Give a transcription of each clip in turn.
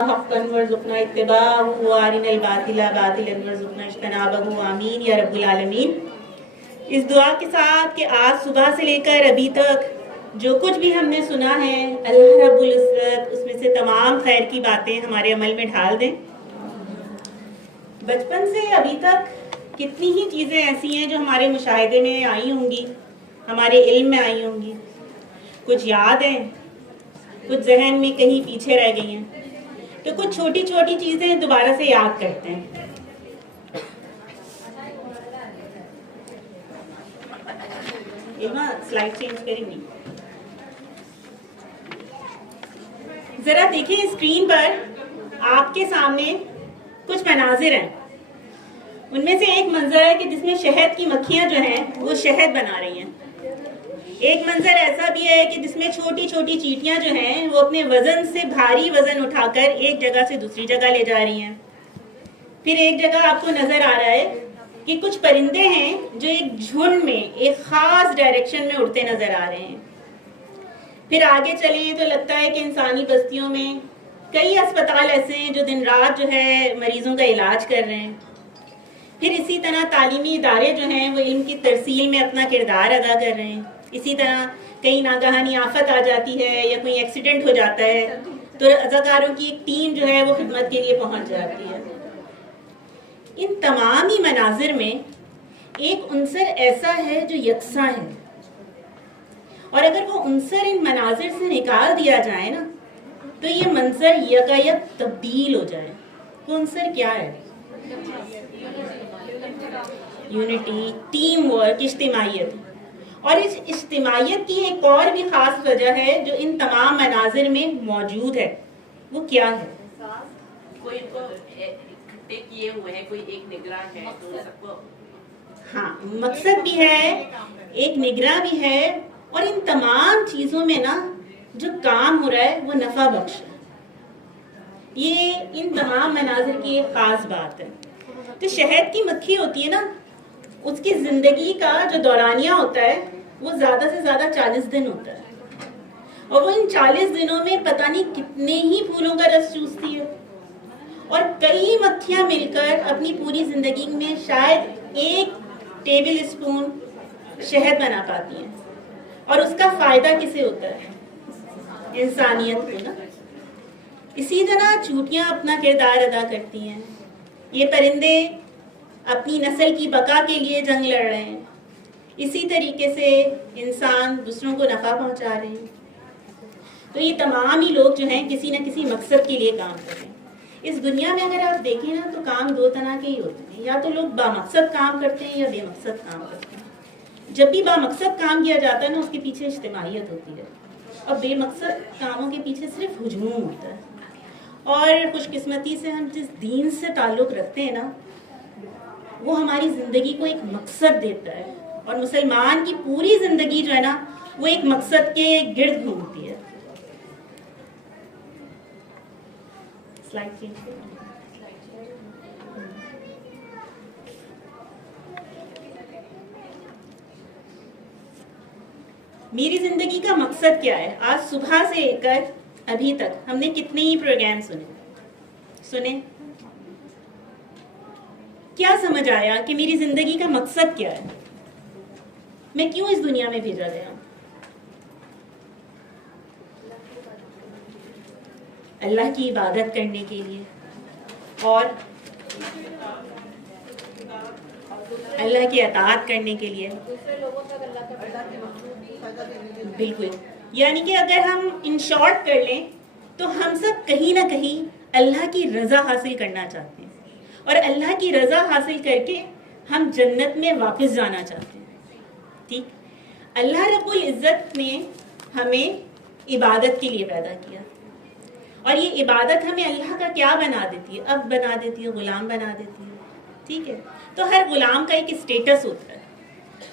حقا وارزقنا اتباعه وارنا الباطل باطلا وارزقنا اجتنابه آمین یا رب العالمین۔ اس دعا کے ساتھ کہ آج صبح سے لے کر ابھی تک جو کچھ بھی ہم نے سنا ہے، اللہ رب العزت اس میں سے تمام خیر کی باتیں ہمارے عمل میں ڈھال دیں۔ بچپن سے ابھی تک کتنی ہی چیزیں ایسی ہیں جو ہمارے مشاہدے میں آئی ہوں گی، ہمارے علم میں آئی ہوں گی، کچھ یاد ہیں، کچھ ذہن میں کہیں پیچھے رہ گئی ہیں، تو کچھ چھوٹی چھوٹی چیزیں دوبارہ سے یاد کرتے ہیں۔ سلائڈ چینج کریں گی، ذرا دیکھیں اسکرین پر آپ کے سامنے کچھ مناظر ہیں۔ ان میں سے ایک منظر ہے کہ جس میں شہد کی مکھیاں جو ہیں وہ شہد بنا رہی ہیں۔ ایک منظر ایسا بھی ہے کہ جس میں چھوٹی چھوٹی چیٹیاں جو ہیں وہ اپنے وزن سے بھاری وزن اٹھا کر ایک جگہ سے دوسری جگہ لے جا رہی ہیں۔ پھر ایک جگہ آپ کو نظر آ رہا ہے کہ کچھ پرندے ہیں جو ایک جھنڈ میں ایک خاص ڈائریکشن میں اڑتے نظر آ رہے ہیں۔ پھر آگے چلیں تو لگتا ہے کہ انسانی بستیوں میں کئی اسپتال ایسے ہیں جو دن رات جو ہے مریضوں کا علاج کر رہے ہیں۔ پھر اسی طرح تعلیمی ادارے جو ہیں وہ علم کی ترسیل میں اپنا کردار ادا کر رہے ہیں۔ اسی طرح کئی ناگہانی آفت آ جاتی ہے یا کوئی ایکسیڈنٹ ہو جاتا ہے تو رضاکاروں کی ایک ٹیم جو ہے وہ خدمت کے لیے پہنچ جاتی ہے۔ ان تمام ہی مناظر میں ایک عنصر ایسا ہے جو یکساں ہے، اور اگر وہ عنصر ان مناظر سے نکال دیا جائے نا تو یہ منظر یکایک تبدیل ہو جائے۔ وہ عنصر کیا ہے؟ یونٹی، ٹیم ورک، اجتماعیت۔ اور اس اجتماعیت کی ایک اور بھی خاص وجہ ہے جو ان تمام مناظر میں موجود ہے۔ وہ کیا ہے؟ کوئی کو اکٹھے کیے ہوئے ہیں، کوئی ایک نگراں ہے تو سب کو، ہاں، مقصد بھی ہے، ایک نگراں بھی ہے، اور ان تمام چیزوں میں نا جو کام ہو رہا ہے وہ نفع بخش ہے۔ یہ ان تمام مناظر کی ایک خاص بات ہے۔ تو شہد کی مکھی ہوتی ہے نا، اس کی زندگی کا جو دورانیہ ہوتا ہے وہ زیادہ سے زیادہ 40 دن ہوتا ہے، اور وہ ان 40 دنوں میں پتہ نہیں کتنے ہی پھولوں کا رس چوستی ہے، اور کئی مکھیاں مل کر اپنی پوری زندگی میں شاید 1 ٹیبل اسپون شہد بنا پاتی ہیں، اور اس کا فائدہ کسے ہوتا ہے؟ انسانیت کو نا۔ اسی طرح چوٹیاں اپنا کردار ادا کرتی ہیں۔ یہ پرندے اپنی نسل کی بقا کے لیے جنگ لڑ رہے ہیں۔ اسی طریقے سے انسان دوسروں کو نفع پہنچا رہے ہیں۔ تو یہ تمام ہی لوگ جو ہیں کسی نہ کسی مقصد کے لیے کام کر رہے ہیں۔ اس دنیا میں اگر آپ دیکھیں نا تو کام 2 طرح کے ہی ہوتے ہیں، یا تو لوگ بامقصد کام کرتے ہیں یا بے مقصد کام کرتے ہیں۔ جب بھی بامقصد کام کیا جاتا ہے نا اس کے پیچھے اجتماعیت ہوتی ہے، اور بے مقصد کاموں کے پیچھے صرف ہجوم ہوتا ہے۔ اور خوش قسمتی سے ہم جس دین سے تعلق رکھتے ہیں نا وہ ہماری زندگی کو ایک مقصد دیتا ہے، اور مسلمان کی پوری زندگی جو ہے نا وہ ایک مقصد کے گرد گھومتی ہے۔ سلائڈ چینج کریں۔ میری زندگی کا مقصد کیا ہے؟ آج صبح سے لے کر ابھی تک ہم نے کتنے ہی پروگرام سنے؟ کیا سمجھ آیا کہ میری زندگی کا مقصد کیا ہے؟ میں کیوں اس دنیا میں بھیجا گیا ہوں؟ اللہ کی عبادت کرنے کے لیے، اور اللہ کی اطاعت کرنے کے لیے۔ بالکل، یعنی کہ اگر ہم ان شارٹ کر لیں تو ہم سب کہیں نہ کہیں اللہ کی رضا حاصل کرنا چاہتے ہیں، اور اللہ کی رضا حاصل کر کے ہم جنت میں واپس جانا چاہتے ہیں۔ ٹھیک، اللہ رب العزت نے ہمیں عبادت کے لیے پیدا کیا، اور یہ عبادت ہمیں اللہ کا کیا بنا دیتی ہے؟ اب بنا دیتی ہے، غلام بنا دیتی ہے۔ ٹھیک ہے، تو ہر غلام کا ایک اسٹیٹس ہوتا ہے۔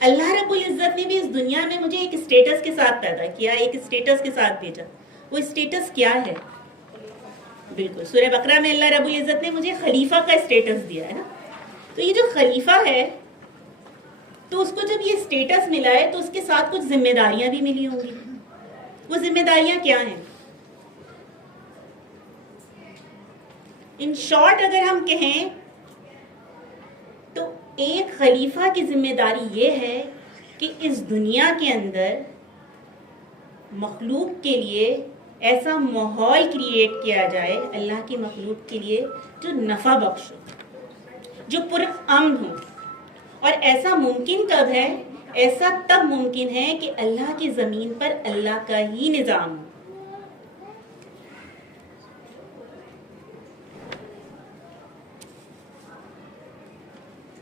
اللہ رب العزت نے بھی اس دنیا میں مجھے ایک اسٹیٹس کے ساتھ پیدا کیا، ایک اسٹیٹس کے ساتھ بھیجا۔ وہ اسٹیٹس کیا ہے؟ بالکل، سورہ بقرہ میں اللہ رب العزت نے مجھے خلیفہ کا اسٹیٹس دیا ہے نا۔ تو یہ جو خلیفہ ہے تو اس کو جب یہ اسٹیٹس ملا ہے تو اس کے ساتھ کچھ ذمہ داریاں بھی ملی ہوں گی۔ وہ ذمہ داریاں کیا ہیں؟ ان شارٹ اگر ہم کہیں تو ایک خلیفہ کی ذمہ داری یہ ہے کہ اس دنیا کے اندر مخلوق کے لیے ایسا ماحول کریٹ کیا جائے اللہ کی مخلوق کے لیے جو نفع بخش ہو، جو پرامن ہو. اور ایسا ممکن کب ہے؟ ایسا تب ممکن ہے کہ اللہ کی زمین پر اللہ کا ہی نظام ہو.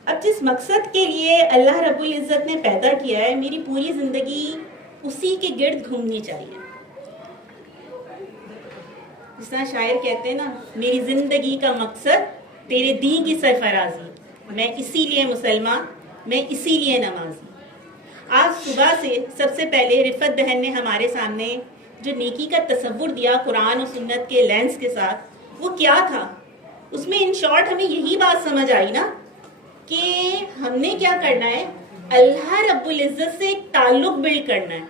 اب جس مقصد کے لیے اللہ رب العزت نے پیدا کیا ہے، میری پوری زندگی اسی کے گرد گھومنی چاہیے. جس طرح شاعر کہتے ہیں نا، میری زندگی کا مقصد تیرے دین کی سرفرازی، میں اسی لیے مسلمان، میں اسی لیے نمازی. آج صبح سے سب سے پہلے رفت بہن نے ہمارے سامنے جو نیکی کا تصور دیا قرآن و سنت کے لینس کے ساتھ، وہ کیا تھا؟ اس میں ان شارٹ ہمیں یہی بات سمجھ آئی نا کہ ہم نے کیا کرنا ہے، اللہ رب العزت سے ایک تعلق بلڈ کرنا ہے،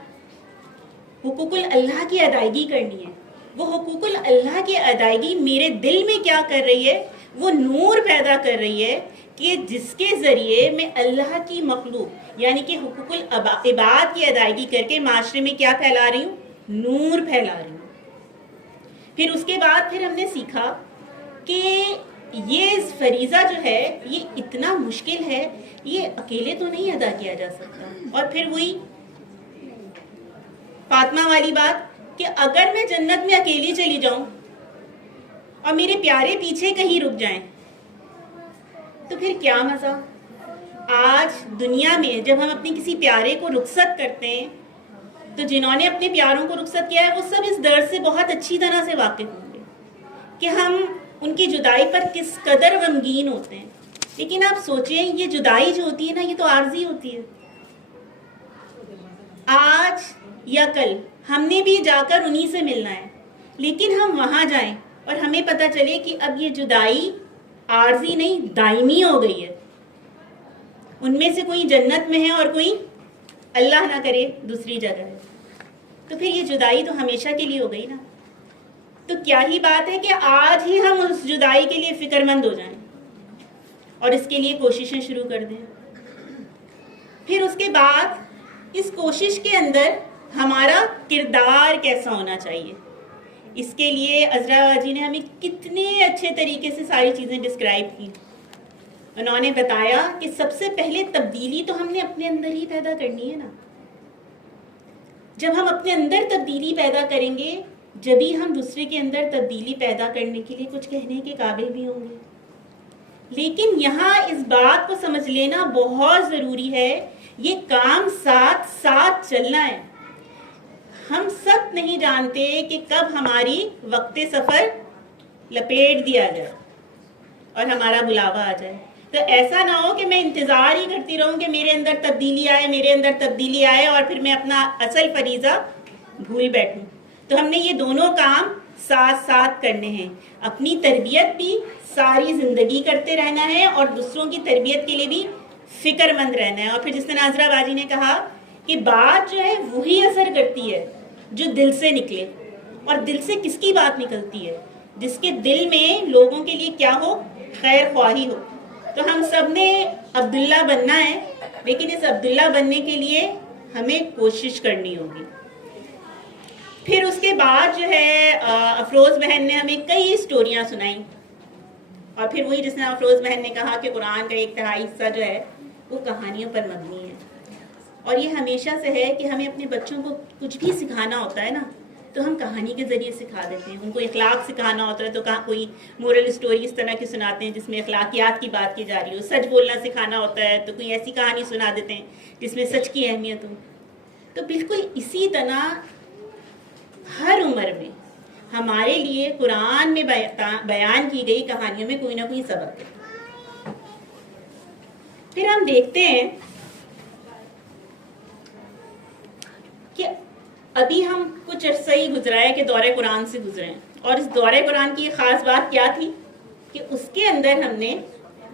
حقوق اللہ کی ادائیگی کرنی ہے. وہ حقوق اللہ کی ادائیگی میرے دل میں کیا کر رہی ہے؟ وہ نور پیدا کر رہی ہے کہ جس کے ذریعے میں اللہ کی مخلوق یعنی کہ حقوق العباد کی ادائیگی کر کے معاشرے میں کیا پھیلا رہی ہوں؟ نور پھیلا رہی ہوں. پھر اس کے بعد ہم نے سیکھا کہ یہ فریضہ جو ہے یہ اتنا مشکل ہے، یہ اکیلے تو نہیں ادا کیا جا سکتا. اور پھر وہی فاطمہ والی بات کہ اگر میں جنت میں اکیلی چلی جاؤں اور میرے پیارے پیچھے کہیں رک جائیں تو پھر کیا مزہ. آج دنیا میں جب ہم اپنے کسی پیارے کو رخصت کرتے ہیں تو جنہوں نے اپنے پیاروں کو رخصت کیا ہے وہ سب اس درد سے بہت اچھی طرح سے واقف ہوں گے کہ ہم ان کی جدائی پر کس قدر غمگین ہوتے ہیں. لیکن آپ سوچیں، یہ جدائی جو ہوتی ہے نا، یہ تو عارضی ہوتی ہے. آج یا کل ہم نے بھی جا کر انہی سے ملنا ہے، لیکن ہم وہاں جائیں اور ہمیں پتہ چلے کہ اب یہ جدائی عارضی نہیں دائمی ہو گئی ہے. ان میں سے کوئی جنت میں ہے اور کوئی اللہ نہ کرے دوسری جگہ ہے. تو پھر یہ جدائی تو ہمیشہ کے لیے ہو گئی نا. تو کیا ہی بات ہے کہ آج ہی ہم اس جدائی کے لیے فکر مند ہو جائیں اور اس کے لیے کوششیں شروع کر دیں. پھر اس کے بعد اس کوشش کے اندر ہمارا کردار کیسا ہونا چاہیے، اس کے لیے عذرا جی نے ہمیں کتنے اچھے طریقے سے ساری چیزیں ڈسکرائب کی. انہوں نے بتایا کہ سب سے پہلے تبدیلی تو ہم نے اپنے اندر ہی پیدا کرنی ہے نا. جب ہم اپنے اندر تبدیلی پیدا کریں گے جبھی ہم دوسرے کے اندر تبدیلی پیدا کرنے کے لیے کچھ کہنے کے قابل بھی ہوں گے. لیکن یہاں اس بات کو سمجھ لینا بہت ضروری ہے، یہ کام ساتھ ساتھ چلنا ہے. ہم سب نہیں جانتے کہ کب ہماری وقت سفر لپیٹ دیا جائے اور ہمارا بلاوا آ جائے. تو ایسا نہ ہو کہ میں انتظار ہی کرتی رہوں کہ میرے اندر تبدیلی آئے، میرے اندر تبدیلی آئے، اور پھر میں اپنا اصل فریضہ بھول بیٹھوں. تو ہم نے یہ دونوں کام ساتھ ساتھ کرنے ہیں. اپنی تربیت بھی ساری زندگی کرتے رہنا ہے اور دوسروں کی تربیت کے لیے بھی فکر مند رہنا ہے. اور پھر جس طرح عذرا باجی نے کہا کہ بات جو ہے وہی اثر کرتی ہے جو دل سے نکلے. اور دل سے کس کی بات نکلتی ہے؟ جس کے دل میں لوگوں کے لیے کیا ہو؟ خیر خواہی ہو. تو ہم سب نے عبداللہ بننا ہے، لیکن اس عبداللہ بننے کے لیے ہمیں کوشش کرنی ہوگی. پھر اس کے بعد جو ہے افروز بہن نے ہمیں کئی اسٹوریاں سنائیں. اور پھر وہی جس طرح افروز بہن نے کہا کہ قرآن کا 1/3 حصہ جو ہے وہ کہانیوں پر مبنی ہے. اور یہ ہمیشہ سے ہے کہ ہمیں اپنے بچوں کو کچھ بھی سکھانا ہوتا ہے نا تو ہم کہانی کے ذریعے سکھا دیتے ہیں. ان کو اخلاق سکھانا ہوتا ہے تو کوئی مورل اسٹوری اس طرح کی سناتے ہیں جس میں اخلاقیات کی بات کی جا رہی ہو. سچ بولنا سکھانا ہوتا ہے تو کوئی ایسی کہانی سنا دیتے ہیں جس میں سچ کی اہمیت ہو. تو بالکل اسی طرح ہر عمر میں ہمارے لیے قرآن میں بیان کی گئی کہانیوں میں کوئی نہ کوئی سبق ہے. پھر ہم دیکھتے ہیں کہ ابھی ہم کچھ عرصہ ہی گزرا ہے کہ دورہ قرآن سے گزرے ہیں. اور اس دورہ قرآن کی خاص بات کیا تھی کہ اس کے اندر ہم نے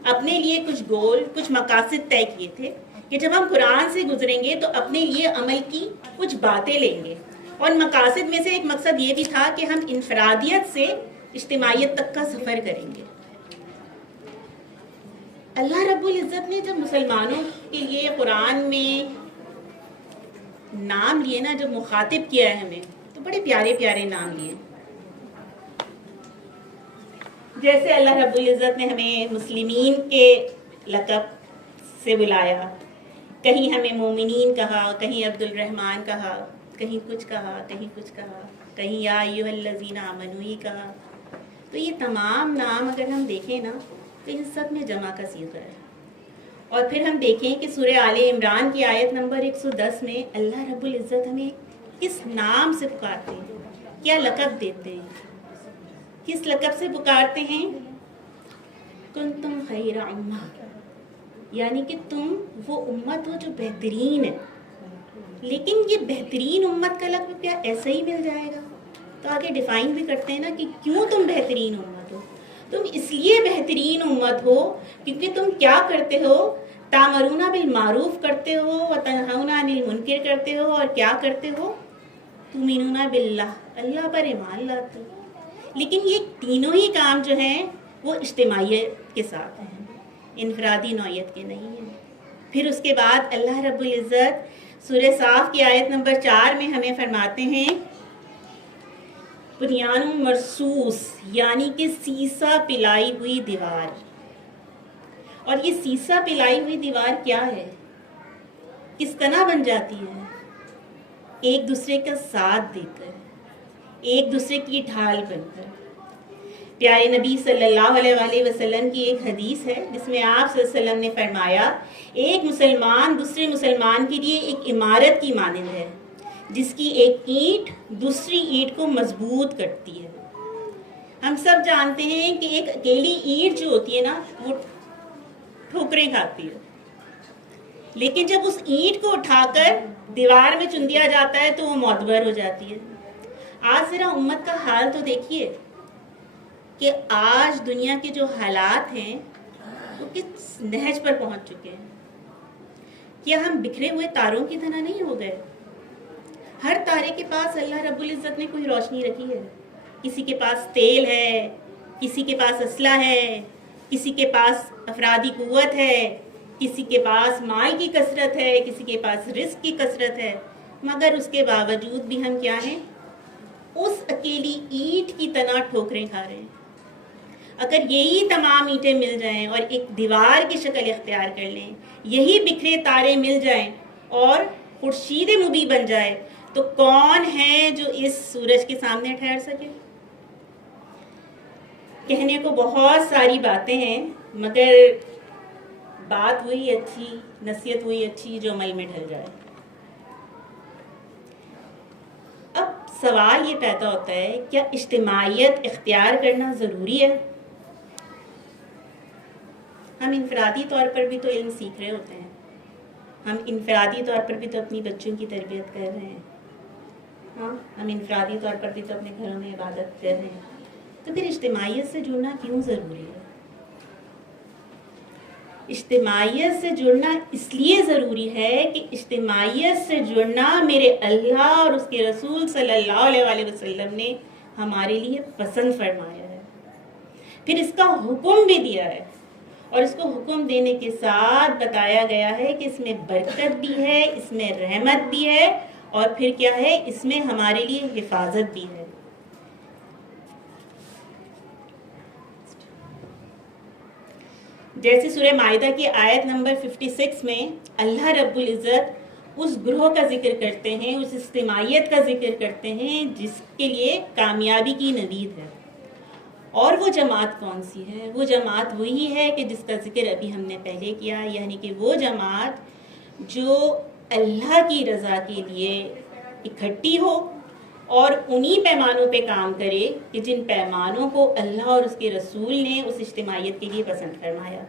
اپنے لیے کچھ گول، کچھ مقاصد طے کیے تھے کہ جب ہم قرآن سے گزریں گے تو اپنے لیے عمل کی کچھ باتیں لیں گے. اور مقاصد میں سے ایک مقصد یہ بھی تھا کہ ہم انفرادیت سے اجتماعیت تک کا سفر کریں گے. اللہ رب العزت نے جب مسلمانوں کے لیے قرآن میں نام لیے نا، جب مخاطب کیا ہے ہمیں، تو بڑے پیارے پیارے نام لیے. جیسے اللہ رب العزت نے ہمیں مسلمین کے لقب سے بلایا، کہیں ہمیں مومنین کہا، کہیں عبد الرحمن کہا، کہیں کچھ کہا، کہیں کچھ کہا، کہیں یا ایھا الذین آمنوا ہی کہا. تو یہ تمام نام اگر ہم دیکھیں نا تو ان سب میں جمع کا صیغہ ہے. اور پھر ہم دیکھیں کہ سورہ آل عمران کی آیت نمبر 110 میں اللہ رب العزت ہمیں کس نام سے پکارتے ہیں، کیا لقب دیتے ہیں، کس لقب سے پکارتے ہیں؟ کنتم خیر امہ، یعنی کہ تم وہ امت ہو جو بہترین ہے. لیکن یہ بہترین امت کا لقب کیا ایسا ہی مل جائے گا؟ تو آگے ڈیفائن بھی کرتے ہیں نا کہ کیوں تم بہترین امت ہو. تم اس لیے بہترین امت ہو کیونکہ تم کیا کرتے ہو؟ تامرون بالمعروف کرتے ہو وتنہون عن المنکر کرتے ہو، اور کیا کرتے ہو؟ تؤمنون باللہ، اللہ پر ایمان لاتے ہو. لیکن یہ تینوں ہی کام جو ہیں وہ اجتماعیت کے ساتھ ہیں، انفرادی نوعیت کے نہیں ہیں. پھر اس کے بعد اللہ رب العزت سورہ صاف کی آیت نمبر 4 میں ہمیں فرماتے ہیں بنیان مرصوص، یعنی کہ سیسا پلائی ہوئی دیوار. اور یہ سیسا پلائی ہوئی دیوار کیا ہے، کس طرح بن جاتی ہے؟ ایک دوسرے کا ساتھ دے کر، ایک دوسرے کی ڈھال بن کر. پیارے نبی صلی اللہ علیہ وآلہ وسلم کی ایک حدیث ہے جس میں آپ صلی اللہ علیہ وسلم نے فرمایا ایک مسلمان دوسرے مسلمان کے لیے ایک عمارت کی مانند ہے جس کی ایک اینٹ دوسری اینٹ کو مضبوط کرتی ہے. ہم سب جانتے ہیں کہ ایک اکیلی اینٹ جو ہوتی ہے نا وہ ٹھوکریں کھاتی ہے، لیکن جب اس اینٹ کو اٹھا کر دیوار میں چن دیا جاتا ہے تو وہ معتبر ہو جاتی ہے. آج ذرا امت کا حال تو دیکھیے کہ آج دنیا کے جو حالات ہیں وہ کس نہج پر پہنچ چکے ہیں. کیا ہم بکھرے ہوئے تاروں کی طرح نہیں ہو گئے؟ ہر تارے کے پاس اللہ رب العزت نے کوئی روشنی رکھی ہے. کسی کے پاس تیل ہے، کسی کے پاس اسلحہ ہے، کسی کے پاس افرادی قوت ہے، کسی کے پاس مال کی کثرت ہے، کسی کے پاس رزق کی کثرت ہے. مگر اس کے باوجود بھی ہم کیا ہیں؟ اس اکیلی اینٹ کی طرح ٹھوکریں کھا رہے ہیں. اگر یہی تمام اینٹیں مل جائیں اور ایک دیوار کی شکل اختیار کر لیں، یہی بکھرے تارے مل جائیں اور خورشید مبیں بن جائے تو کون ہے جو اس سورج کے سامنے ٹھہر سکے؟ کہنے کو بہت ساری باتیں ہیں، مگر بات وہی اچھی، نصیحت وہی اچھی جو عمل میں ڈھل جائے. اب سوال یہ پیدا ہوتا ہے کیا اجتماعیت اختیار کرنا ضروری ہے؟ ہم انفرادی طور پر بھی تو علم سیکھ رہے ہوتے ہیں، ہم انفرادی طور پر بھی تو اپنی بچوں کی تربیت کر رہے ہیں، ہاں ہم انفرادی طور پر بھی تو اپنے گھروں میں عبادت کر رہے ہیں. تو پھر اجتماعیت سے جڑنا کیوں ضروری ہے؟ اجتماعیت سے جڑنا اس لیے ضروری ہے کہ اجتماعیت سے جڑنا میرے اللہ اور اس کے رسول صلی اللہ علیہ وآلہ وسلم نے ہمارے لیے پسند فرمایا ہے. پھر اس کا حکم بھی دیا ہے، اور اس کو حکم دینے کے ساتھ بتایا گیا ہے کہ اس میں برکت بھی ہے، اس میں رحمت بھی ہے، اور پھر کیا ہے؟ اس میں ہمارے لیے حفاظت بھی ہے. جیسے سورہ مائدہ کی آیت نمبر 56 میں اللہ رب العزت اس گروہ کا ذکر کرتے ہیں، اس اجتماعیت کا ذکر کرتے ہیں جس کے لیے کامیابی کی نوید ہے. اور وہ جماعت کون سی ہے؟ وہ جماعت وہی ہے کہ جس کا ذکر ابھی ہم نے پہلے کیا، یعنی کہ وہ جماعت جو اللہ کی رضا کے لیے اکٹھی ہو اور انہی پیمانوں پہ کام کرے کہ جن پیمانوں کو اللہ اور اس کے رسول نے اس اجتماعیت کے لیے پسند فرمایا.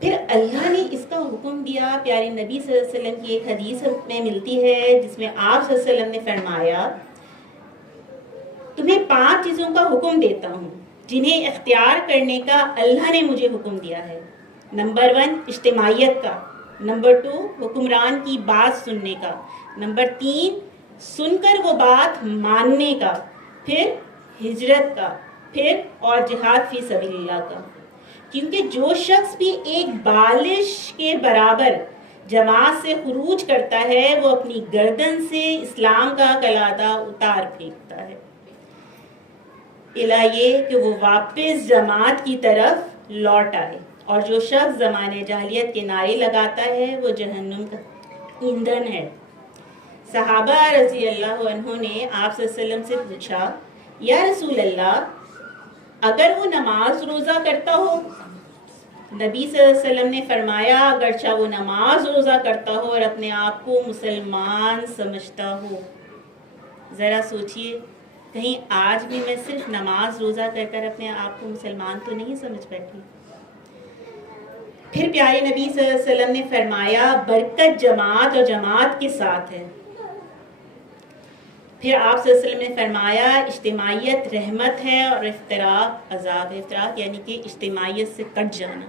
پھر اللہ نے اس کا حکم دیا. پیارے نبی صلی اللہ علیہ وسلم کی ایک حدیث میں ملتی ہے جس میں آپ صلی اللہ علیہ وسلم نے فرمایا تمہیں 5 چیزوں کا حکم دیتا ہوں جنہیں اختیار کرنے کا اللہ نے مجھے حکم دیا ہے. نمبر 1 اجتماعیت کا، نمبر 2 حکمران کی بات سننے کا، نمبر 3 سن کر وہ بات ماننے کا، پھر ہجرت کا، پھر اور جہاد فی سبیل اللہ کا. کیونکہ جو شخص بھی ایک بالش کے برابر جماعت سے خروج کرتا ہے وہ اپنی گردن سے اسلام کا کلادہ اتار پھینکتا ہے، الا یہ کہ وہ واپس جماعت کی طرف لوٹ آئے. اور جو شخص زمانے جاہلیت کے نعرے لگاتا ہے وہ جہنم کا ایندھن ہے. صحابہ رضی اللہ عنہ نے آپ صلی اللہ علیہ وسلم سے پوچھا، یا رسول اللہ اگر وہ نماز روزہ کرتا ہو؟ نبی صلی اللہ علیہ وسلم نے فرمایا، اگرچہ وہ نماز روزہ کرتا ہو اور اپنے آپ کو مسلمان سمجھتا ہو. ذرا سوچئے، کہیں آج بھی میں صرف نماز روزہ کر کر اپنے آپ کو مسلمان تو نہیں سمجھ بیٹھی؟ پھر پیارے نبی صلی اللہ علیہ وسلم نے فرمایا، برکت جماعت اور جماعت کے ساتھ ہے. پھر آپ صلی اللہ علیہ وسلم نے فرمایا، اجتماعیت رحمت ہے اور افتراق عذاب ہے. افتراق یعنی کہ اجتماعیت سے کٹ جانا.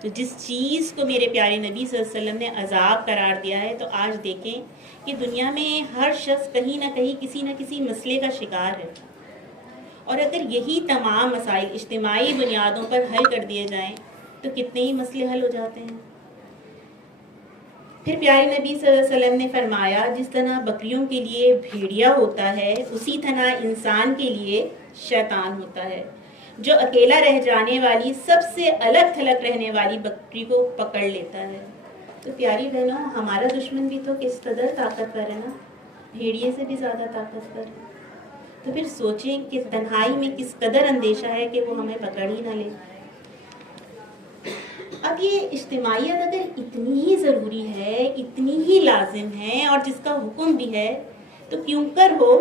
تو جس چیز کو میرے پیارے نبی صلی اللہ علیہ وسلم نے عذاب قرار دیا ہے، تو آج دیکھیں کہ دنیا میں ہر شخص کہیں نہ کہیں کسی نہ کسی مسئلے کا شکار ہے. اور اگر یہی تمام مسائل اجتماعی بنیادوں پر حل کر دیے جائیں تو کتنے ہی مسئلے حل ہو جاتے ہیں. پھر پیارے نبی صلی اللہ علیہ وسلم نے فرمایا، جس طرح بکریوں کے لیے بھیڑیا ہوتا ہے اسی طرح انسان کے لیے شیطان ہوتا ہے، جو اکیلا رہ جانے والی سب سے الگ تھلگ رہنے والی بکری کو پکڑ لیتا ہے. تو پیاری بہنوں، ہمارا دشمن بھی تو کس قدر طاقتور ہے نا، بھیڑیے سے بھی زیادہ طاقتور ہے. تو پھر سوچیں کہ تنہائی میں کس قدر اندیشہ ہے کہ وہ ہمیں پکڑ ہی نہ لے. اب یہ اجتماعیت اگر اتنی ہی ضروری ہے، اتنی ہی لازم ہے اور جس کا حکم بھی ہے، تو کیوں کر ہو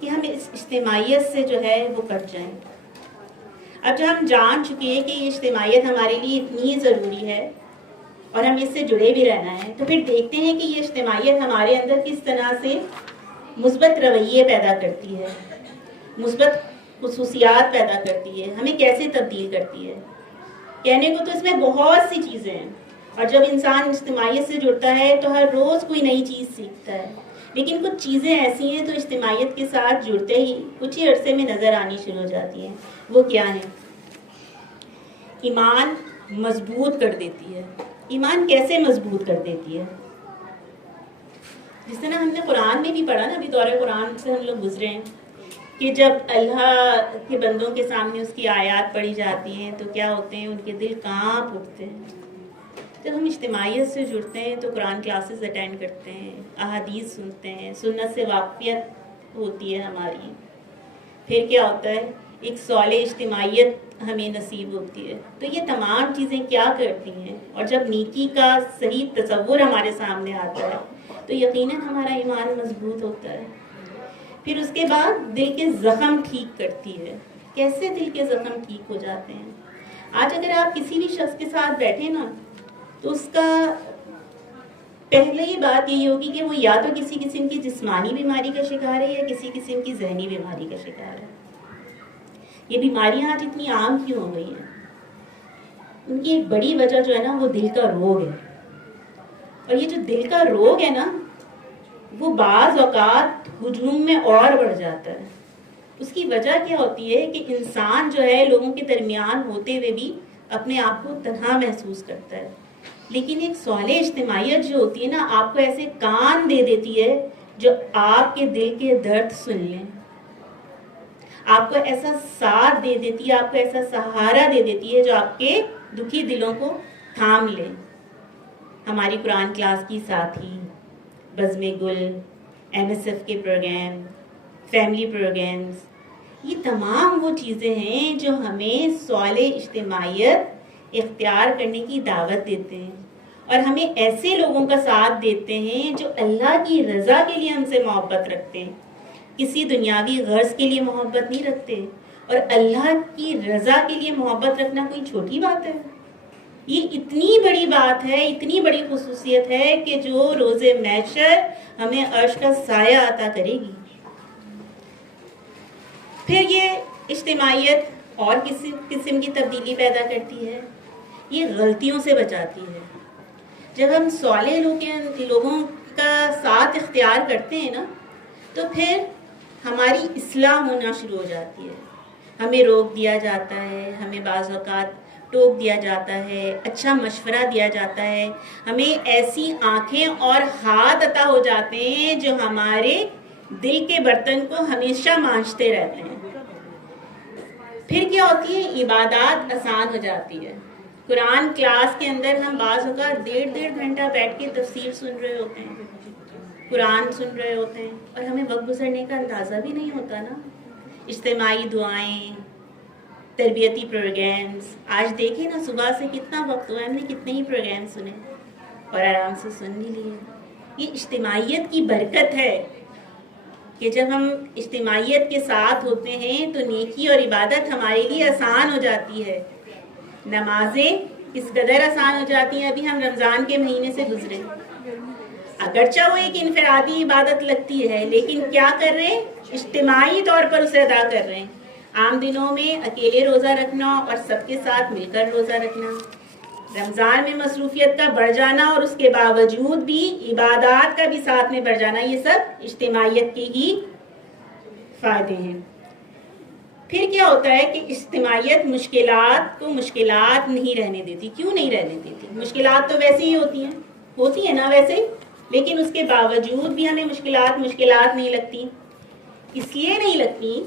کہ ہم اس اجتماعیت سے جو ہے وہ کٹ جائیں. اب جب ہم جان چکے ہیں کہ یہ اجتماعیت ہمارے لیے اتنی ہی ضروری ہے اور ہم اس سے جڑے بھی رہنا ہے، تو پھر دیکھتے ہیں کہ یہ اجتماعیت ہمارے اندر کس طرح سے مثبت رویے پیدا کرتی ہے، مثبت خصوصیات پیدا کرتی ہے، ہمیں کیسے تبدیل کرتی ہے. کہنے کو تو اس میں بہت سی چیزیں ہیں، اور جب انسان اجتماعیت سے جڑتا ہے تو ہر روز کوئی نئی چیز سیکھتا ہے. لیکن کچھ چیزیں ایسی ہیں تو اجتماعیت کے ساتھ جڑتے ہی کچھ ہی عرصے میں نظر آنی شروع ہو جاتی ہیں. وہ کیا ہیں؟ ایمان مضبوط کر دیتی ہے. ایمان کیسے مضبوط کر دیتی ہے؟ جس طرح ہم نے قرآن میں بھی پڑھا نا، ابھی دورہ قرآن سے ہم لوگ گزرے ہیں، کہ جب اللہ کے بندوں کے سامنے اس کی آیات پڑھی جاتی ہیں تو کیا ہوتے ہیں، ان کے دل کانپ اٹھتے ہیں. جب ہم اجتماعیت سے جڑتے ہیں تو قرآن کلاسز اٹینڈ کرتے ہیں، احادیث سنتے ہیں، سنت سے واقفیت ہوتی ہے ہماری. پھر کیا ہوتا ہے، ایک صالح اجتماعیت ہمیں نصیب ہوتی ہے. تو یہ تمام چیزیں کیا کرتی ہیں، اور جب نیکی کا صحیح تصور ہمارے سامنے آتا ہے تو یقیناً ہمارا ایمان مضبوط ہوتا ہے. پھر اس کے بعد دل کے زخم ٹھیک کرتی ہے. کیسے دل کے زخم ٹھیک ہو جاتے ہیں؟ آج اگر آپ کسی بھی شخص کے ساتھ بیٹھیں نا تو اس کا پہلی بات یہی ہوگی کہ وہ یا تو کسی قسم کی جسمانی بیماری کا شکار ہے یا کسی قسم کی ذہنی بیماری کا شکار ہے. یہ بیماریاں آج اتنی عام کیوں ہو گئی ہیں؟ ان کی ایک بڑی وجہ جو ہے نا وہ دل کا روگ ہے. اور یہ جو دل کا روگ ہے نا وہ بعض اوقات ہجوم میں اور بڑھ جاتا ہے. اس کی وجہ کیا ہوتی ہے کہ انسان جو ہے لوگوں کے درمیان ہوتے ہوئے بھی اپنے آپ کو تنہا محسوس کرتا ہے. لیکن ایک صالح اجتماعیت جو ہوتی ہے نا آپ کو ایسے کان دے دیتی ہے جو آپ کے دل کے درد سن لیں، آپ کو ایسا ساتھ دے دیتی ہے، آپ کو ایسا سہارا دے دیتی ہے جو آپ کے دکھی دلوں کو تھام لے. ہماری قرآن کلاس کی ساتھی، بزم گل، ایم ایس ایف کے پروگرام، فیملی پروگرامز، یہ تمام وہ چیزیں ہیں جو ہمیں صالح اجتماعیت اختیار کرنے کی دعوت دیتے ہیں اور ہمیں ایسے لوگوں کا ساتھ دیتے ہیں جو اللہ کی رضا کے لیے ہم سے محبت رکھتے ہیں، کسی دنیاوی غرض کے لیے محبت نہیں رکھتے. اور اللہ کی رضا کے لیے محبت رکھنا کوئی چھوٹی بات ہے. یہ اتنی بڑی بات ہے، اتنی بڑی خصوصیت ہے کہ جو روز محشر ہمیں عرش کا سایہ عطا کرے گی. پھر یہ اجتماعیت اور کسی قسم کی تبدیلی پیدا کرتی ہے، یہ غلطیوں سے بچاتی ہے. جب ہم صالح لوگوں کا ساتھ اختیار کرتے ہیں نا تو پھر ہماری اصلاح ہونا شروع ہو جاتی ہے. ہمیں روک دیا جاتا ہے, ہمیں بعض اوقات ٹوک دیا جاتا ہے, اچھا مشورہ دیا جاتا ہے, ہمیں ایسی آنکھیں اور ہاتھ عطا ہو جاتے ہیں جو ہمارے دل کے برتن کو ہمیشہ مانجتے رہتے ہیں. پھر کیا ہوتی ہے, عبادات آسان ہو جاتی ہے. قرآن کلاس کے اندر ہم بعض اوقات 1.5 گھنٹہ بیٹھ کے تفسیر سن رہے ہوتے ہیں, قرآن سن رہے ہوتے ہیں, اور ہمیں وقت گزرنے کا اندازہ بھی نہیں ہوتا نا. اجتماعی دعائیں, تربیتی پروگرامز, آج دیکھیں نا صبح سے کتنا وقت ہوا, ہم نے کتنے ہی پروگرام سنے اور آرام سے سن بھی لیے. یہ اجتماعیت کی برکت ہے کہ جب ہم اجتماعیت کے ساتھ ہوتے ہیں تو نیکی اور عبادت ہمارے لیے آسان ہو جاتی ہے. نمازیں کس قدر آسان ہو جاتی ہیں. ابھی ہم رمضان کے مہینے سے گزرے, اگرچہ وہ ایک انفرادی عبادت لگتی ہے, لیکن کیا کر رہے ہیں, اجتماعی طور پر اسے ادا کر رہے ہیں. عام دنوں میں اکیلے روزہ رکھنا اور سب کے ساتھ مل کر روزہ رکھنا, رمضان میں مصروفیت کا بڑھ جانا اور اس کے باوجود بھی عبادات کا بھی ساتھ میں بڑھ جانا, یہ سب اجتماعیت کے ہی فائدے ہیں. پھر کیا ہوتا ہے کہ اجتماعیت مشکلات کو مشکلات نہیں رہنے دیتی. کیوں نہیں رہنے دیتی؟ مشکلات تو ویسے ہی ہوتی ہیں نا ویسے ہی, لیکن اس کے باوجود بھی ہمیں مشکلات نہیں لگتی. اس لیے نہیں لگتی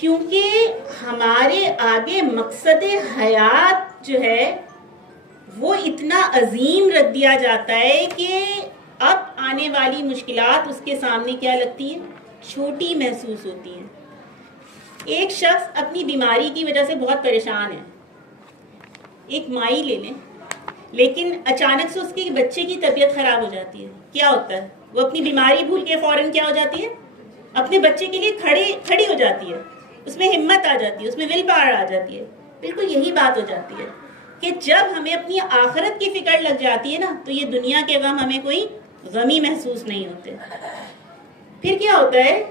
کیونکہ ہمارے آگے مقصد حیات جو ہے وہ اتنا عظیم رکھ دیا جاتا ہے کہ اب آنے والی مشکلات اس کے سامنے کیا لگتی ہیں, چھوٹی محسوس ہوتی ہیں. ایک شخص اپنی بیماری کی وجہ سے بہت پریشان ہے, ایک مائی لے لیں, لیکن اچانک سے اس کے بچے کی طبیعت خراب ہو جاتی ہے. کیا ہوتا ہے, وہ اپنی بیماری بھول کے فوراً کیا ہو جاتی ہے, اپنے بچے کے لیے کھڑی ہو جاتی ہے, اس میں ہمت آ جاتی ہے, اس میں ول پاور آ جاتی ہے. بالکل یہی بات ہو جاتی ہے کہ جب ہمیں اپنی آخرت کی فکر لگ جاتی ہے نا, تو یہ دنیا کے غم ہمیں کوئی غمی محسوس نہیں ہوتے. پھر کیا ہوتا ہے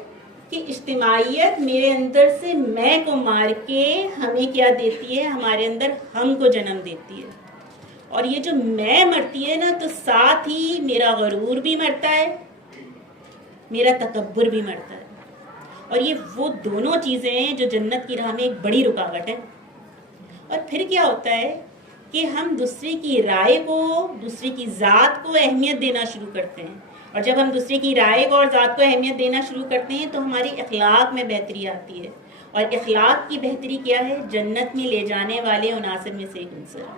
کہ اجتماعیت میرے اندر سے میں کو مار کے ہمیں کیا دیتی ہے, ہمارے اندر ہم کو جنم دیتی ہے. اور یہ جو میں مرتی ہے نا, تو ساتھ ہی میرا غرور بھی مرتا ہے, میرا تکبر بھی مرتا ہے. اور یہ وہ دونوں چیزیں ہیں جو جنت کی راہ میں ایک بڑی رکاوٹ ہے. اور پھر کیا ہوتا ہے کہ ہم دوسرے کی رائے کو, دوسرے کی ذات کو اہمیت دینا شروع کرتے ہیں. اور جب ہم دوسرے کی رائے کو اور ذات کو اہمیت دینا شروع کرتے ہیں تو ہماری اخلاق میں بہتری آتی ہے. اور اخلاق کی بہتری کیا ہے, جنت میں لے جانے والے عناصر میں سے ایک عنصر.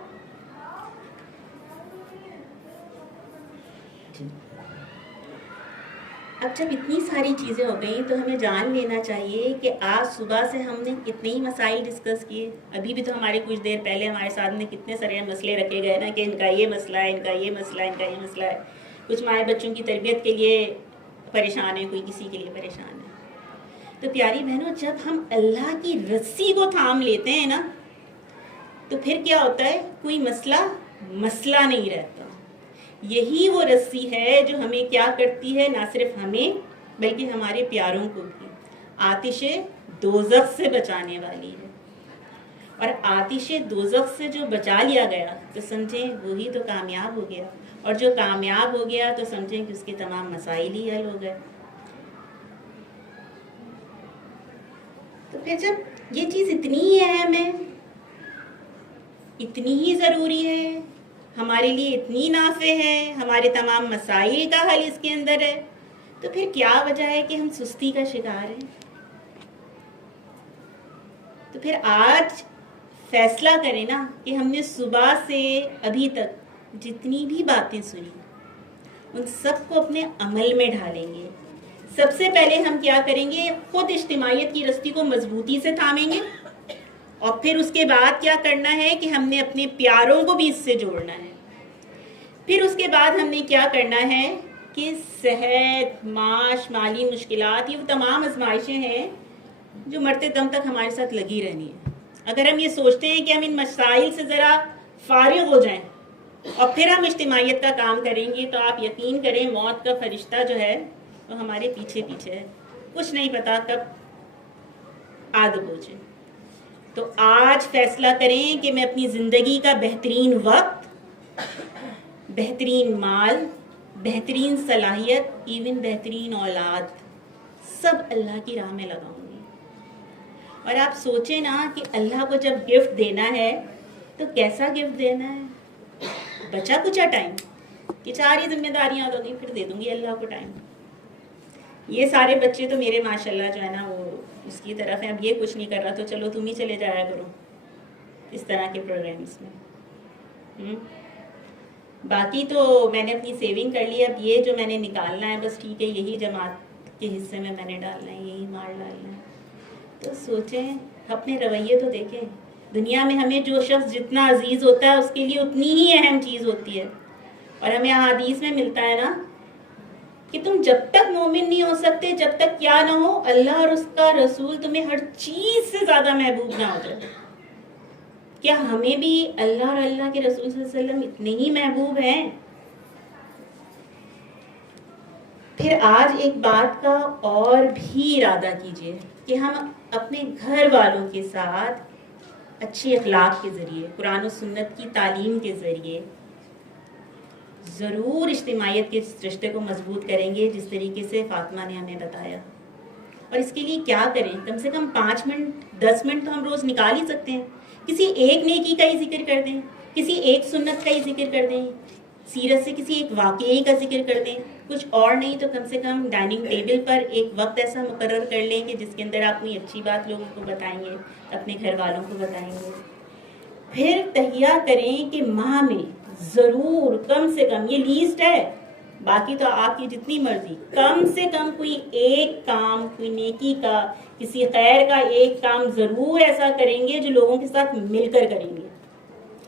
اب جب اتنی ساری چیزیں ہو گئیں تو ہمیں جان لینا چاہیے کہ آج صبح سے ہم نے کتنے ہی مسائل ڈسکس کیے. ابھی بھی تو ہمارے کچھ دیر پہلے ہمارے سامنے کتنے سارے مسئلے رکھے گئے نا, کہ ان کا یہ مسئلہ ہے, ان کا یہ مسئلہ ہے, ان کا یہ مسئلہ ہے. کچھ مائیں بچوں کی تربیت کے لیے پریشان ہے, کوئی کسی کے لیے پریشان ہے. تو پیاری بہنوں, جب ہم اللہ کی رسی کو تھام لیتے ہیں نا, تو پھر کیا ہوتا ہے, کوئی مسئلہ نہیں رہتا. یہی وہ رسی ہے جو ہمیں کیا کرتی ہے, نہ صرف ہمیں بلکہ ہمارے پیاروں کو بھی آتش دوزخ سے بچانے والی ہے. اور آتش دوزخ سے جو بچا لیا گیا تو سمجھیں وہی تو کامیاب ہو گیا, اور جو کامیاب ہو گیا تو سمجھیں کہ اس کے تمام مسائل ہی حل ہو گئے. تو پھر جب یہ چیز اتنی ہی اہم ہے, اتنی ہی ضروری ہے, ہمارے لیے اتنی نافع ہے, ہمارے تمام مسائل کا حل اس کے اندر ہے, تو پھر کیا وجہ ہے کہ ہم سستی کا شکار ہیں. تو پھر آج فیصلہ کریں نا کہ ہم نے صبح سے ابھی تک جتنی بھی باتیں سنی ان سب کو اپنے عمل میں ڈھالیں گے. سب سے پہلے ہم کیا کریں گے, خود اجتماعیت کی رسی کو مضبوطی سے تھامیں گے, اور پھر اس کے بعد کیا کرنا ہے کہ ہم نے اپنے پیاروں کو بھی اس سے جوڑنا ہے. پھر اس کے بعد ہم نے کیا کرنا ہے کہ صحت, معاش, مالی مشکلات, یہ وہ تمام آزمائشیں ہیں جو مرتے دم تک ہمارے ساتھ لگی رہنی ہے. اگر ہم یہ سوچتے ہیں کہ ہم ان مسائل سے ذرا فارغ ہو جائیں اور پھر ہم اجتماعیت کا کام کریں گے, تو آپ یقین کریں موت کا فرشتہ جو ہے وہ ہمارے پیچھے پیچھے ہے, کچھ نہیں پتا کب آد پہنچے. تو آج فیصلہ کریں کہ میں اپنی زندگی کا بہترین وقت, بہترین مال, بہترین صلاحیت, ایون بہترین اولاد, سب اللہ کی راہ میں لگاؤں گی. اور آپ سوچیں نا کہ اللہ کو جب گفٹ دینا ہے تو کیسا گفٹ دینا ہے. بچا کچا ٹائم کہ ساری ذمہ داریاں تو نہیں، پھر دے دوں گی اللہ کو ٹائم. یہ سارے بچے تو میرے ماشاءاللہ جو ہے نا وہ اس کی طرف ہیں، اب یہ کچھ نہیں کر رہا تو چلو تم ہی چلے جایا کرو اس طرح کے پروگرامس میں. باقی تو میں نے اپنی سیونگ کر لی. اب یہ جو میں نے نکالنا ہے بس ٹھیک ہے، یہی جماعت کے حصے میں نے ڈالنا ہے، یہی مال ڈالنا ہے. تو سوچیں، اپنے رویے تو دیکھیں. دنیا میں ہمیں جو شخص جتنا عزیز ہوتا ہے اس کے لیے اتنی ہی اہم چیز ہوتی ہے. اور ہمیں احادیث میں ملتا ہے نا کہ تم جب تک مومن نہیں ہو سکتے جب تک کیا نہ ہو اللہ اور اس کا رسول تمہیں ہر چیز سے زیادہ محبوب نہ ہو جائے. کیا ہمیں بھی اللہ اور اللہ کے رسول صلی اللہ علیہ وسلم اتنے ہی محبوب ہیں؟ پھر آج ایک بات کا اور بھی ارادہ کیجئے کہ ہم اپنے گھر والوں کے ساتھ اچھی اخلاق کے ذریعے، قرآن و سنت کی تعلیم کے ذریعے ضرور اجتماعیت کے رشتے کو مضبوط کریں گے جس طریقے سے فاطمہ نے ہمیں بتایا. اور اس کے لیے کیا کریں؟ کم سے کم 5 منٹ 10 منٹ تو ہم روز نکال ہی سکتے ہیں. کسی ایک نیکی کا ہی ذکر کر دیں، کسی ایک سنت کا ہی ذکر کر دیں، سیرت سے کسی ایک واقعے کا ذکر کر دیں. کچھ اور نہیں تو کم سے کم ڈائننگ ٹیبل پر ایک وقت ایسا مقرر کر لیں کہ جس کے اندر آپ کوئی اچھی بات لوگوں کو بتائیں گے، اپنے گھر والوں کو بتائیں گے. پھر تہیہ کریں کہ ماہ میں ضرور کم سے کم، یہ لیسٹ ہے، باقی تو آپ کی جتنی مرضی، کم سے کم کوئی ایک کام، کوئی نیکی کا، کسی خیر کا ایک کام ضرور ایسا کریں گے جو لوگوں کے ساتھ مل کر کریں گے.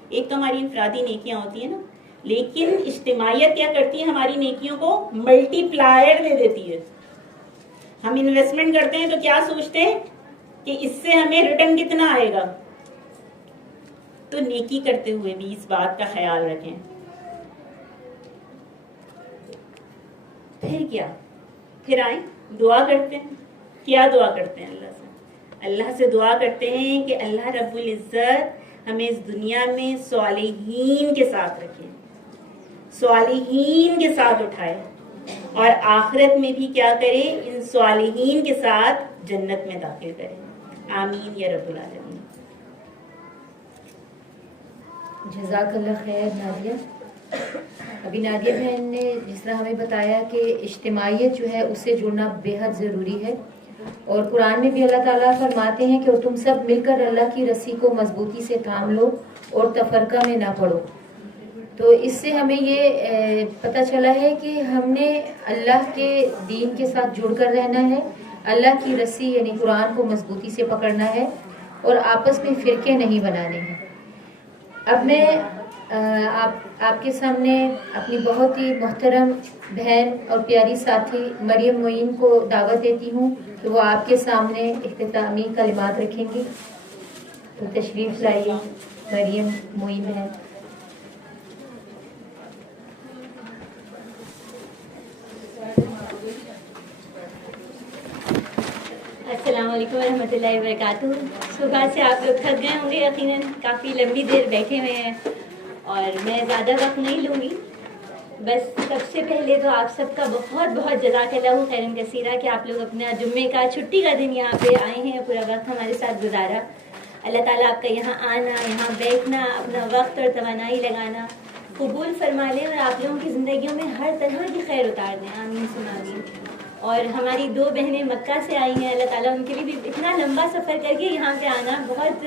ایک تو ہماری انفرادی نیکیاں ہوتی ہیں نا، لیکن اجتماعیت کیا کرتی ہے؟ ہماری نیکیوں کو ملٹی پلائر دے دیتی ہے. ہم انویسٹمنٹ کرتے ہیں تو کیا سوچتے ہیں کہ اس سے ہمیں ریٹرن کتنا آئے گا. تو نیکی کرتے ہوئے بھی اس بات کا خیال رکھیں. پھر کیا؟ پھر آئیں دعا کرتے ہیں. کیا دعا کرتے ہیں اللہ سے؟ اللہ سے دعا کرتے ہیں کہ اللہ رب العزت ہمیں اس دنیا میں صالحین کے ساتھ رکھے، صالحین کے ساتھ اٹھائے، اور آخرت میں بھی کیا کرے؟ ان صالحین کے ساتھ جنت میں داخل کرے. آمین یا رب العالمین. جزاک اللہ خیر نادیہ. ابھی نادیہ بہن نے جس طرح ہمیں بتایا کہ اجتماعیت جو ہے اس سے جڑنا بے حد ضروری ہے، اور قرآن میں بھی اللہ تعالیٰ فرماتے ہیں کہ تم سب مل کر اللہ کی رسی کو مضبوطی سے تھام لو اور تفرقہ میں نہ پڑو. تو اس سے ہمیں یہ پتہ چلا ہے کہ ہم نے اللہ کے دین کے ساتھ جڑ کر رہنا ہے، اللہ کی رسی یعنی قرآن کو مضبوطی سے پکڑنا ہے، اور آپس میں فرقے نہیں بنانے ہیں. اب میں آپ کے سامنے اپنی بہت ہی محترم بہن اور پیاری ساتھی مریم معین کو دعوت دیتی ہوں کہ وہ آپ کے سامنے اختتامی کلمات رکھیں گی. تو تشریف لائیے مریم معین بہن. السلام علیکم ورحمۃ اللہ وبرکاتہ. صبح سے آپ لوگ تھک گئے ہوں گے یقیناً، کافی لمبی دیر بیٹھے ہوئے ہیں، اور میں زیادہ وقت نہیں لوں گی. بس سب سے پہلے تو آپ سب کا بہت بہت جزاک اللہ خیرا کثیرہ کہ آپ لوگ اپنا جمعے کا چھٹی کا دن یہاں پہ آئے ہیں، پورا وقت ہمارے ساتھ گزارا. اللہ تعالیٰ آپ کا یہاں آنا، یہاں بیٹھنا، اپنا وقت اور توانائی لگانا قبول فرما لیں، اور آپ لوگوں کی زندگیوں میں ہر طرح کی خیر اتار دیں. آمین ثم آمین. اور ہماری 2 بہنیں مکہ سے آئی ہیں، اللہ تعالیٰ ان کے لیے بھی اتنا لمبا سفر کر کے یہاں پہ آنا بہت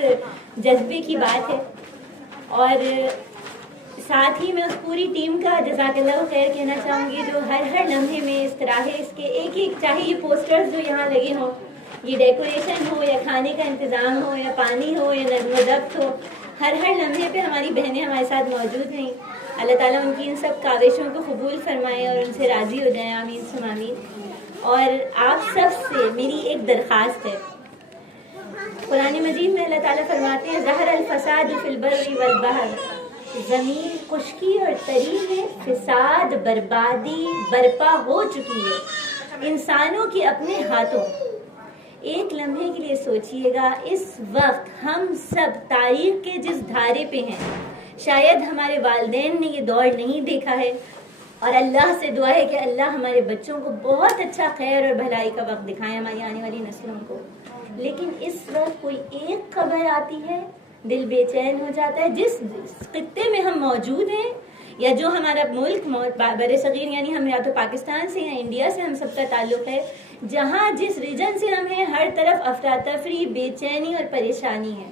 جذبے کی بات ہے. اور ساتھ ہی میں اس پوری ٹیم کا جزاک اللہ خیر کہنا چاہوں گی جو ہر لمحے میں اس طرح اس کے ایک چاہے یہ پوسٹرز جو یہاں لگے ہوں، یہ ڈیکوریشن ہو یا کھانے کا انتظام ہو یا پانی ہو یا نظم و ضبط ہو، ہر لمحے پہ ہماری بہنیں ہمارے ساتھ موجود ہیں. اللہ تعالیٰ ان کی ان سب کاوشوں کو قبول فرمائے اور ان سے راضی ہو جائیں. آمین ثم آمین. اور آپ سب سے میری ایک درخواست ہے. قرآن مجید میں اللہ تعالیٰ فرماتے ہیں ظہر الفساد فی البر والبحر، زمین خشکی اور تری ہے، فساد بربادی برپا ہو چکی ہے انسانوں کے اپنے ہاتھوں. ایک لمحے کے لیے سوچئے گا، اس وقت ہم سب تاریخ کے جس دھارے پہ ہیں، شاید ہمارے والدین نے یہ دور نہیں دیکھا ہے، اور اللہ سے دعا ہے کہ اللہ ہمارے بچوں کو بہت اچھا خیر اور بھلائی کا وقت دکھائے، ہماری آنے والی نسلوں کو. لیکن اس وقت کوئی ایک خبر آتی ہے دل بے چین ہو جاتا ہے. جس خطے میں ہم موجود ہیں یا جو ہمارا ملک بر صغیر، یعنی ہم یا تو پاکستان سے یا انڈیا سے ہم سب کا تعلق ہے، جہاں جس ریجن سے ہم ہیں ہر طرف افراتفری، بے چینی اور پریشانی ہے.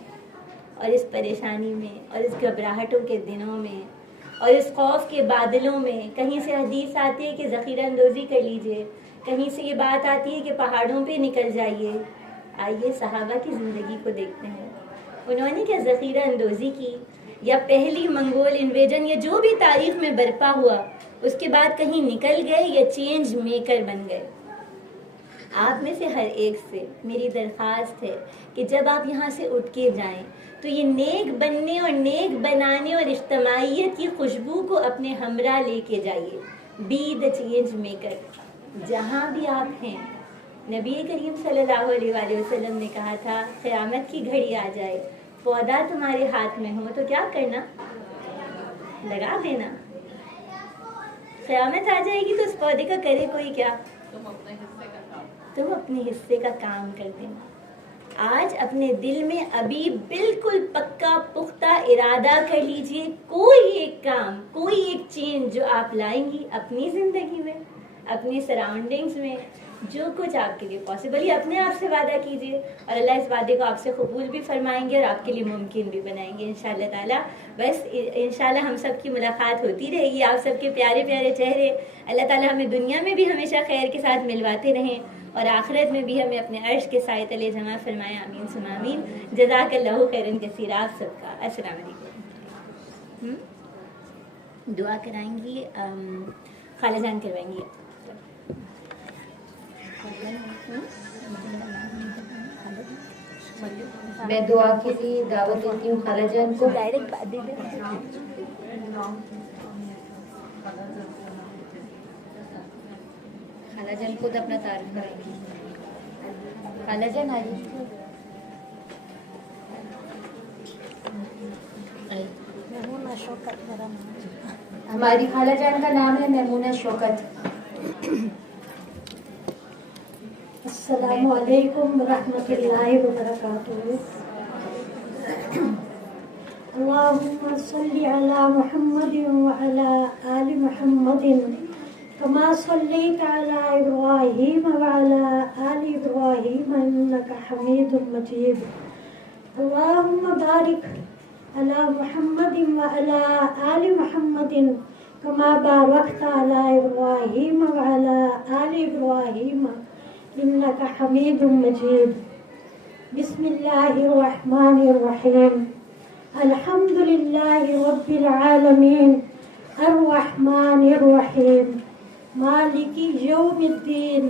اور اس پریشانی میں اور اس گھبراہٹوں کے دنوں میں اور اس خوف کے بادلوں میں کہیں سے حدیث آتی ہے کہ ذخیرہ اندوزی کر لیجئے، کہیں سے یہ بات آتی ہے کہ پہاڑوں پہ نکل جائیے. آئیے صحابہ کی زندگی کو دیکھتے ہیں. انہوں نے کیا ذخیرہ اندوزی کی، یا پہلی منگول انویژن یا جو بھی تاریخ میں برپا ہوا اس کے بعد کہیں نکل گئے یا چینج میکر بن گئے. آپ میں سے ہر ایک سے میری درخواست ہے کہ جب آپ یہاں سے اٹھ کے جائیں تو یہ نیک بننے اور نیک بنانے اور اجتماعیت کی خوشبو کو اپنے ہمراہ لے کے جائیے. بی دا چینج میکر جہاں بھی آپ ہیں. نبی کریم صلی اللہ علیہ وآلہ وسلم نے کہا تھا قیامت کی گھڑی آ جائے، پودا تمہارے ہاتھ میں ہو تو کیا کرنا؟ لگا دینا. قیامت آ جائے گی تو اس پودے کا کرے کوئی کیا؟ تم اپنے حصے کا کام کر دینا. آج اپنے دل میں ابھی بالکل پکا پختہ ارادہ کر لیجئے، کوئی ایک کام، کوئی ایک چینج جو آپ لائیں گی اپنی زندگی میں، اپنی سراؤنڈنگز میں، جو کچھ آپ کے لیے پاسبل ہے اپنے آپ سے وعدہ کیجئے اور اللہ اس وعدے کو آپ سے قبول بھی فرمائیں گے اور آپ کے لیے ممکن بھی بنائیں گے انشاءاللہ تعالیٰ. بس انشاءاللہ ہم سب کی ملاقات ہوتی رہے گی. آپ سب کے پیارے پیارے چہرے اللہ تعالیٰ ہمیں دنیا میں بھی ہمیشہ خیر کے ساتھ ملواتے رہیں اور آخرت میں بھی ہمیں اپنے عرش کے سائے تلے جمع فرمائے. آمین ثم آمین. جزاک اللہ خیرا کثیرا آپ سب کا. السلام علیکم. دعا کرائیں گی خالہ جان کروائیں گی. میں دعا کے لیے دعوت دیتی ہوں خالہ جان کو. ڈائریکٹ بات دے دیں. خالہ جان خود اپنا تعارف کریں گی. خالہ جان آئیے. ہماری خالہ جان کا نام ہے میمونہ شوکت. السلام علیکم ورحمۃ اللہ وبرکاتہ. اللہم صلی علی محمد وعلی آل محمد کما صلیت علی ابراہیم وعلی آل ابراہیم انک حمید مجید. اللہم بارک علی محمد وعلی آل محمد کما بارکت علی ابراہیم وعلی آل ابراہیم انک حمید مجید. بسم اللہ الرحمن الرحیم. الحمد للہ رب العالمین الرحمن الرحیم مالک یوم الدین.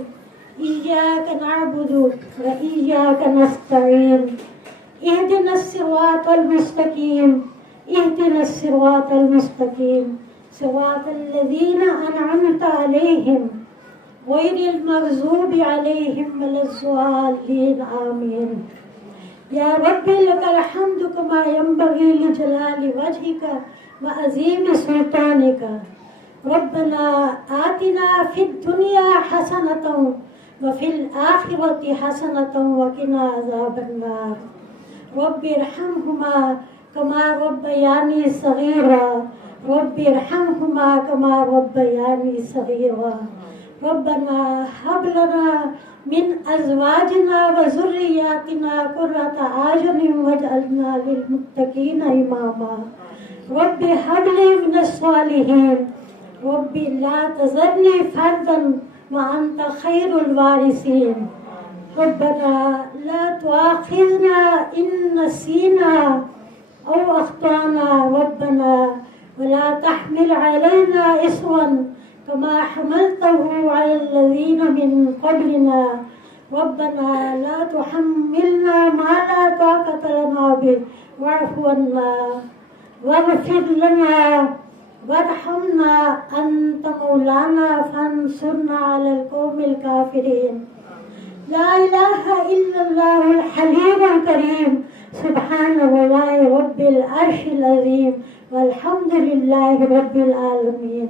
ایاک نعبد و ایاک نستعین. اہدنا الصراط المستقیم اہدنا الصراط المستقیم صراط الذین انعمت علیہم غیر المغضوب علیہم ولا الضالین. آمین. یا رب لک الحمد کما ینبغی لجلال وجہک وعظیم سلطانک. ربنا آتنا فی الدنیا حسنۃ وفی الآخرۃ حسنۃ وقنا عذاب النار. رب ارحمہما کما ربیانی صغیرا. رب ارحمہما کما ربیانی صغیرا. ربنا هب لنا من ازواجنا وذرياتنا قرة اعين واجعلنا للمتقين اماما. رب هب لي من الصالحين. رب لا تذرني فردا وانت خير الوارثين. ربنا لا تؤاخذنا ان نسينا او اخطانا. ربنا ولا تحمل علينا اصرا كما حملته على الذين من قبلنا. ربنا لا تحملنا ما لا طاقة لنا به واعف عنا واغفر لنا وارحمنا أنت مولانا فانصرنا على القوم الكافرين. لا إله إلا الله الحليم الكريم. سبحان الله رب العرش العظيم والحمد لله رب العالمين.